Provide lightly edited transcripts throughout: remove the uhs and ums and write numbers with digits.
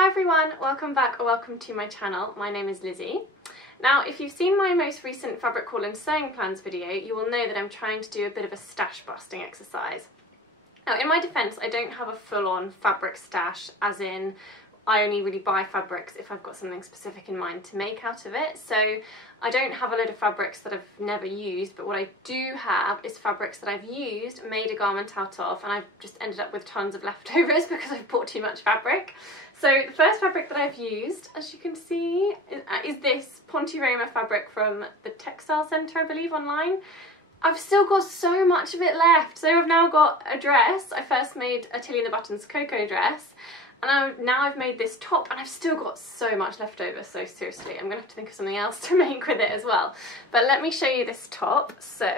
Hi everyone, welcome back or welcome to my channel. My name is Lizzie. Now if you've seen my most recent fabric haul and sewing plans video, you will know that I'm trying to do a bit of a stash busting exercise. Now in my defence, I don't have a full-on fabric stash, as in I only really buy fabrics if I've got something specific in mind to make out of it. So I don't have a load of fabrics that I've never used, but what I do have is fabrics that I've used, made a garment out of, and I've just ended up with tons of leftovers because I've bought too much fabric. So the first fabric that I've used, as you can see, is this Ponte Roma fabric from the Textile Centre, I believe, online. I've still got so much of it left. So I've now got a dress. I first made a Tilly and the Buttons cocoa dress, and now I've made this top, and I've still got so much left over, so seriously, I'm going to have to think of something else to make with it as well. But let me show you this top. So,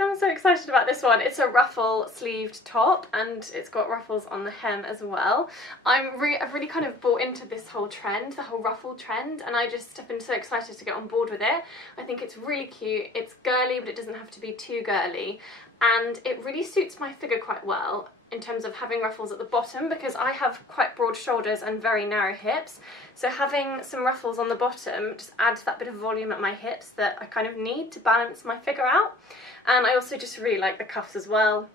I'm so excited about this one. It's a ruffle sleeved top, and it's got ruffles on the hem as well. I've really kind of bought into this whole trend, the whole ruffle trend, and I just have been so excited to get on board with it. I think it's really cute. It's girly, but it doesn't have to be too girly, and it really suits my figure quite well in terms of having ruffles at the bottom, because I have quite broad shoulders and very narrow hips, so having some ruffles on the bottom just adds that bit of volume at my hips that I kind of need to balance my figure out. And I also just really like the cuffs as well.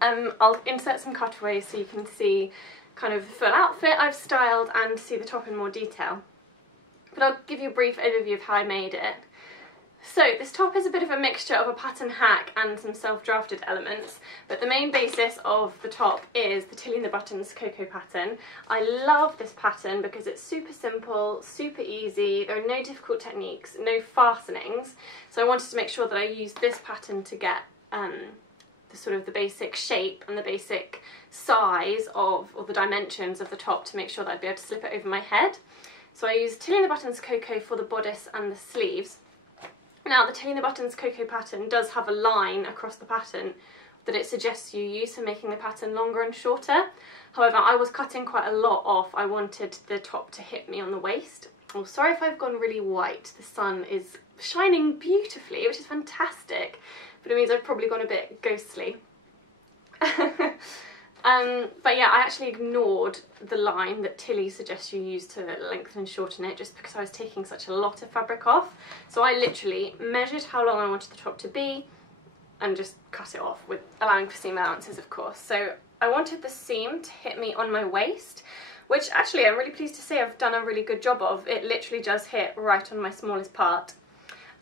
I'll insert some cutaways so you can see kind of the full outfit I've styled and see the top in more detail. But I'll give you a brief overview of how I made it. So this top is a bit of a mixture of a pattern hack and some self-drafted elements, but the main basis of the top is the Tilly and the Buttons cocoa pattern. I love this pattern because it's super simple, super easy, there are no difficult techniques, no fastenings, so I wanted to make sure that I used this pattern to get the basic shape and the basic size of, or the dimensions of the top, to make sure that I'd be able to slip it over my head. So I used Tilly and the Buttons cocoa for the bodice and the sleeves. Now the Tilly and the Buttons cocoa pattern does have a line across the pattern that it suggests you use for making the pattern longer and shorter. However, I was cutting quite a lot off. I wanted the top to hit me on the waist. Oh, sorry if I've gone really white. The sun is shining beautifully, which is fantastic, but it means I've probably gone a bit ghostly. But yeah, I actually ignored the line that Tilly suggests you use to lengthen and shorten it, just because I was taking such a lot of fabric off. So I literally measured how long I wanted the top to be and just cut it off, with allowing for seam allowances, of course. So I wanted the seam to hit me on my waist, which actually I'm really pleased to say I've done a really good job of. It literally does hit right on my smallest part.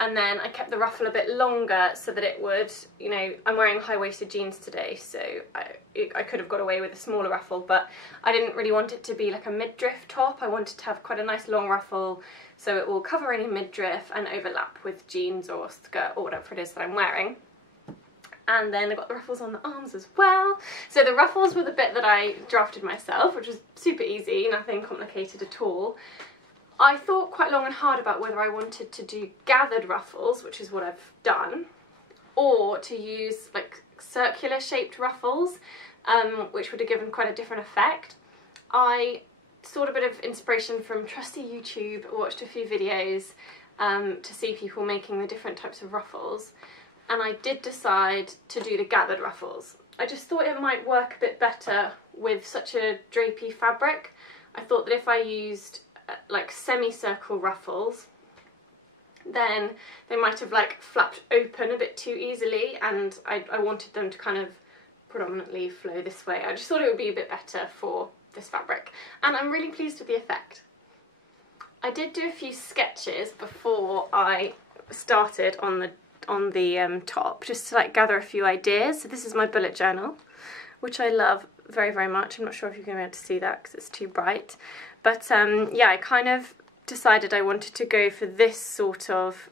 And then I kept the ruffle a bit longer so that it would, you know, I'm wearing high-waisted jeans today, so I could have got away with a smaller ruffle, but I didn't really want it to be like a midriff top. I wanted to have quite a nice long ruffle so it will cover any midriff and overlap with jeans or skirt or whatever it is that I'm wearing. And then I got the ruffles on the arms as well. So the ruffles were the bit that I drafted myself, which was super easy, nothing complicated at all. I thought quite long and hard about whether I wanted to do gathered ruffles, which is what I've done, or to use like circular shaped ruffles, which would have given quite a different effect. I sought a bit of inspiration from trusty YouTube, watched a few videos to see people making the different types of ruffles, and I did decide to do the gathered ruffles. I just thought it might work a bit better with such a drapey fabric. I thought that if I used like semicircle ruffles, then they might have like flapped open a bit too easily, and I wanted them to kind of predominantly flow this way. I just thought it would be a bit better for this fabric, and I'm really pleased with the effect. I did do a few sketches before I started on the top, just to like gather a few ideas. So this is my bullet journal, which I love very, very much. I'm not sure if you're going to be able to see that because it's too bright. But yeah, I kind of decided I wanted to go for this sort of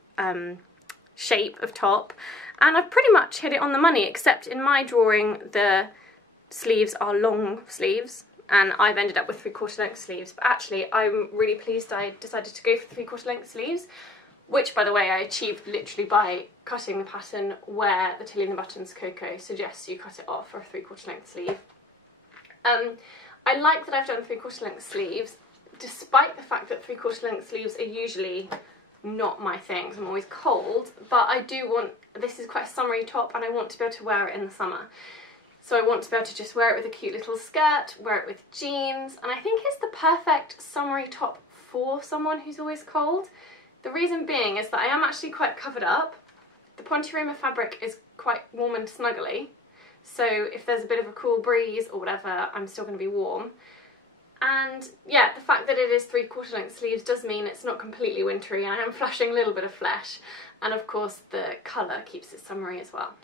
shape of top, and I've pretty much hit it on the money, except in my drawing the sleeves are long sleeves and I've ended up with 3/4 length sleeves. But actually I'm really pleased I decided to go for 3/4 length sleeves, which by the way I achieved literally by cutting the pattern where the Tilly and the Buttons cocoa suggests you cut it off for a 3/4 length sleeve. I like that I've done 3/4 length sleeves, despite the fact that 3/4 length sleeves are usually not my thing, 'cause I'm always cold, but I do want, this is quite a summery top and I want to be able to wear it in the summer. So I want to be able to just wear it with a cute little skirt, wear it with jeans, and I think it's the perfect summery top for someone who's always cold. The reason being is that I am actually quite covered up. The Ponte Roma fabric is quite warm and snuggly, so if there's a bit of a cool breeze or whatever, I'm still going to be warm. And yeah, the fact that it is 3/4 length sleeves does mean it's not completely wintry. I am flashing a little bit of flesh, and of course the colour keeps it summery as well.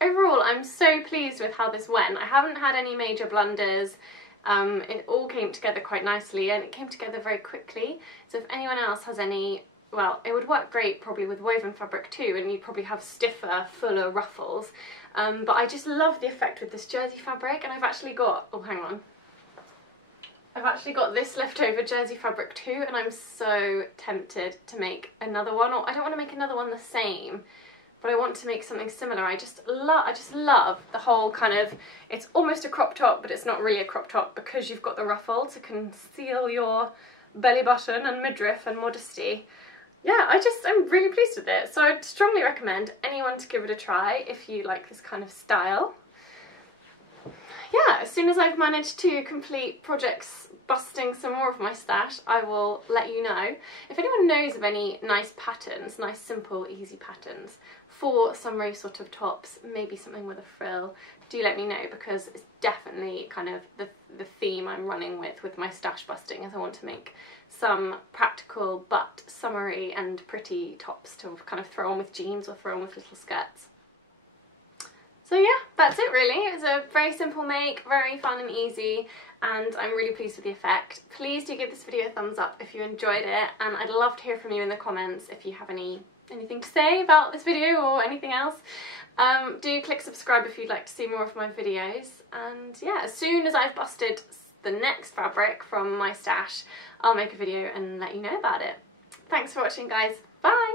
Overall, I'm so pleased with how this went. I haven't had any major blunders. It all came together quite nicely, and it came together very quickly. So if anyone else has any, well, it would work great probably with woven fabric too, and you'd probably have stiffer, fuller ruffles. But I just love the effect with this jersey fabric, and I've actually got, oh hang on, I've actually got this leftover jersey fabric too, and I'm so tempted to make another one. Or I don't want to make another one the same, but I want to make something similar. I just love the whole kind of, it's almost a crop top, but it's not really a crop top because you've got the ruffle to conceal your belly button and midriff and modesty. Yeah, I'm really pleased with it. So I'd strongly recommend anyone to give it a try if you like this kind of style. Yeah, as soon as I've managed to complete projects busting some more of my stash, I will let you know. If anyone knows of any nice patterns, nice simple easy patterns for summery sort of tops, maybe something with a frill, do let me know, because it's definitely kind of the theme I'm running with my stash busting, is I want to make some practical but summery and pretty tops to kind of throw on with jeans or throw on with little skirts. So yeah, that's it really. It was a very simple make, very fun and easy, and I'm really pleased with the effect. Please do give this video a thumbs up if you enjoyed it, and I'd love to hear from you in the comments if you have anything to say about this video or anything else. Do click subscribe if you'd like to see more of my videos, and yeah, as soon as I've busted the next fabric from my stash, I'll make a video and let you know about it. Thanks for watching guys, bye!